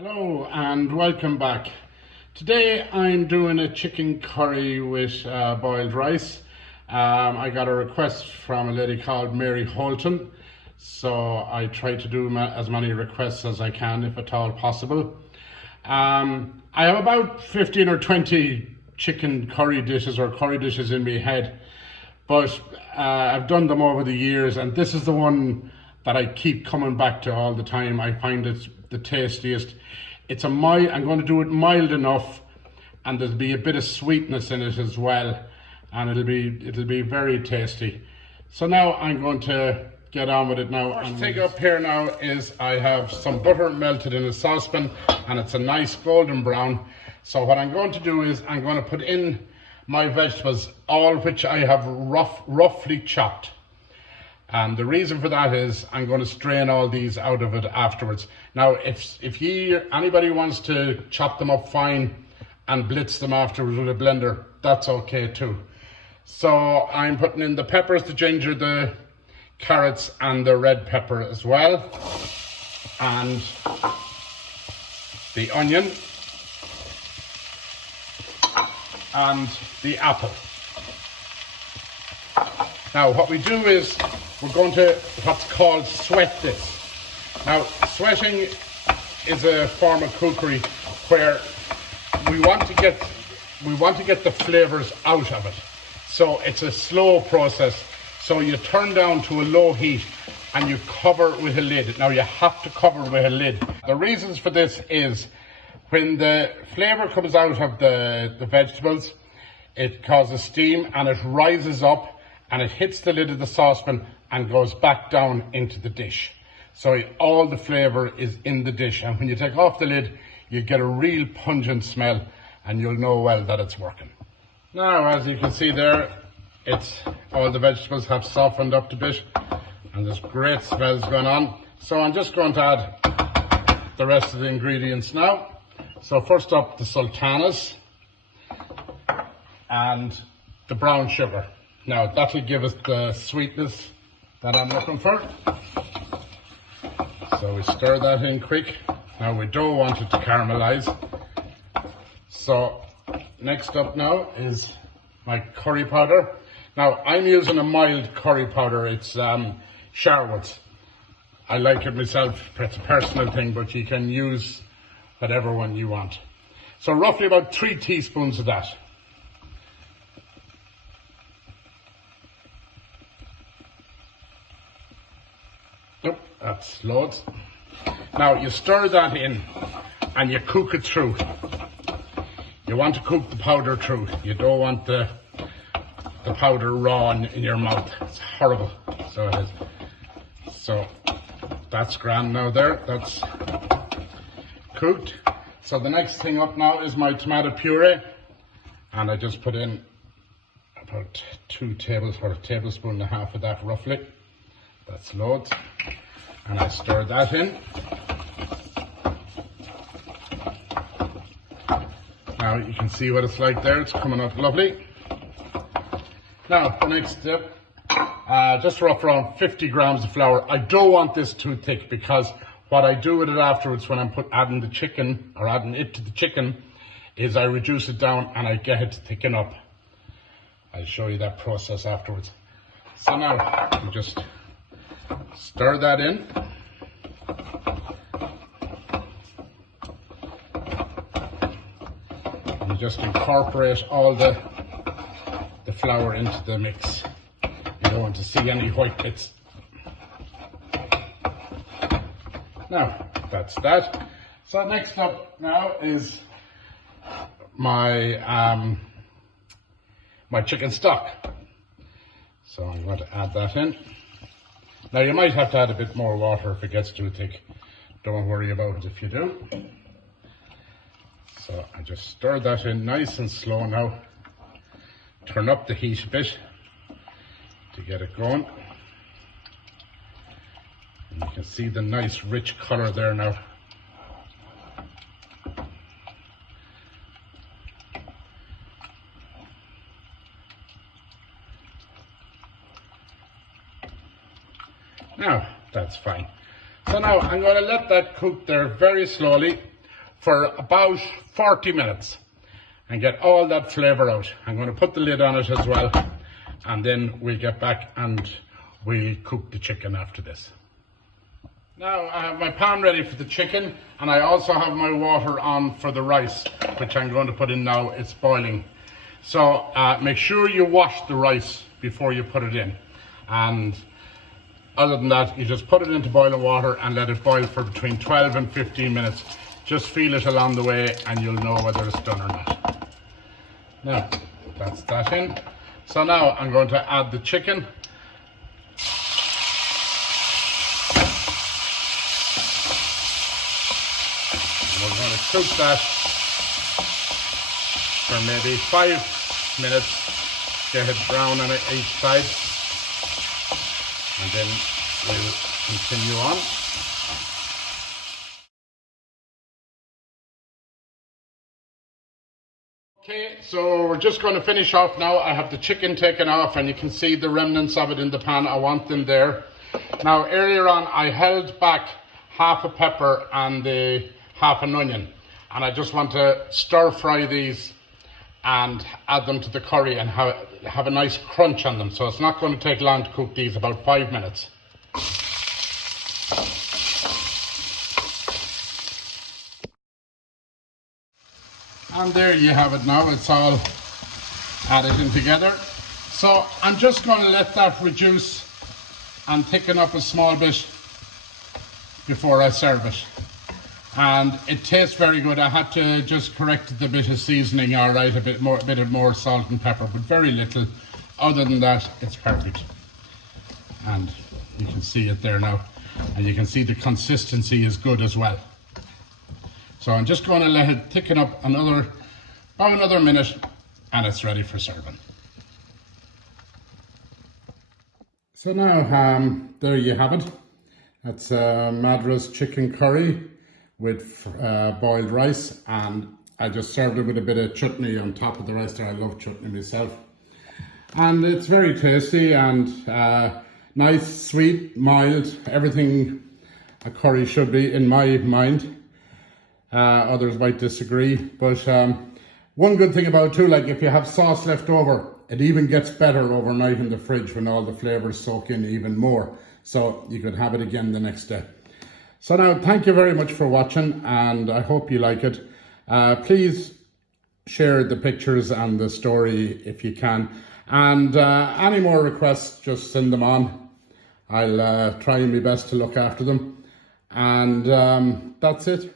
Hello and welcome back. Today I'm doing a chicken curry with boiled rice. I got a request from a lady called Mary Holton, so I try to do as many requests as I can if at all possible. I have about 15 or 20 chicken curry dishes or curry dishes in my head, but I've done them over the years and this is the one that I keep coming back to all the time. I find it the tastiest. It's a mild, I'm going to do it mild enough, and there'll be a bit of sweetness in it as well, and it'll be very tasty. So now I'm going to get on with it now. First thing up here now is I have some butter melted in a saucepan, and it's a nice golden brown. So what I'm going to do is I'm going to put in my vegetables, all which I have roughly chopped. And the reason for that is I'm going to strain all these out of it afterwards. Now, if anybody wants to chop them up fine and blitz them afterwards with a blender, that's okay too. So I'm putting in the peppers, the ginger, the carrots, and the red pepper as well, and the onion and the apple. Now, what we do is we're going to what's called sweat this. Now, sweating is a form of cookery where we want to get the flavors out of it. So it's a slow process. So you turn down to a low heat and you cover with a lid. Now you have to cover with a lid. The reasons for this is when the flavor comes out of the vegetables, it causes steam and it rises up and it hits the lid of the saucepan and goes back down into the dish. So all the flavor is in the dish, and when you take off the lid, you get a real pungent smell and you'll know well that it's working. Now, as you can see there, all the vegetables have softened up a bit and there's great smells going on. So I'm just going to add the rest of the ingredients now. So first up, the sultanas and the brown sugar. Now that'll give us the sweetness that I'm looking for. So we stir that in quick. Now we don't want it to caramelize. So next up now is my curry powder. Now I'm using a mild curry powder. It's Sharwood's. I like it myself. It's a personal thing, but you can use whatever one you want. So roughly about 3 teaspoons of that. Yep, that's loads. Now you stir that in and you cook it through. You want to cook the powder through. You don't want the powder raw in your mouth. It's horrible. So it is. So that's grand now there. That's cooked. So the next thing up now is my tomato puree. And I just put in about 2 tablespoons or a tablespoon and a half of that roughly. That's loads. And I stir that in. Now you can see what it's like there. It's coming up lovely. Now the next step, just rough around 50 grams of flour. I don't want this too thick because what I do with it afterwards when I'm adding the chicken or adding it to the chicken is I reduce it down and I get it to thicken up. I'll show you that process afterwards. So now you just stir that in. And you just incorporate all the flour into the mix. You don't want to see any white bits. Now, that's that. So next up now is my my chicken stock. So I'm going to add that in. Now you might have to add a bit more water if it gets too thick. Don't worry about it if you do. So I just stir that in nice and slow now. Turn up the heat a bit to get it going. And you can see the nice rich colour there now. Now, that's fine. So now I'm going to let that cook there very slowly for about 40 minutes and get all that flavour out. I'm going to put the lid on it as well, and then we'll get back and we'll cook the chicken after this. Now I have my pan ready for the chicken, and I also have my water on for the rice, which I'm going to put in now. It's boiling. So make sure you wash the rice before you put it in. And other than that, you just put it into boiling water and let it boil for between 12 and 15 minutes. Just feel it along the way and you'll know whether it's done or not. Now, that's that in. So now I'm going to add the chicken. We're going to cook that for maybe 5 minutes, get it brown on each side, and then we'll continue on. Okay, so we're just going to finish off now. I have the chicken taken off and you can see the remnants of it in the pan. I want them there. Now earlier on I held back half a pepper and half an onion, and I just want to stir fry these and add them to the curry and have a nice crunch on them. So it's not going to take long to cook these, about 5 minutes. And there you have it now, it's all added in together. So I'm just going to let that reduce and thicken up a small bit before I serve it. And it tastes very good. I had to just correct the bit of seasoning, all right, a bit more salt and pepper, but very little. Other than that, it's perfect. And you can see it there now. And you can see the consistency is good as well. So I'm just going to let it thicken up about another minute, and it's ready for serving. So now, there you have it. That's Madras chicken curry with boiled rice, and I just served it with a bit of chutney on top of the rice there. I love chutney myself. And it's very tasty and nice, sweet, mild, everything a curry should be in my mind. Others might disagree, but one good thing about it too, like if you have sauce left over, it even gets better overnight in the fridge when all the flavours soak in even more. So you could have it again the next day. So now, thank you very much for watching, and I hope you like it. Please share the pictures and the story if you can. And any more requests, just send them on. I'll try my best to look after them. And that's it.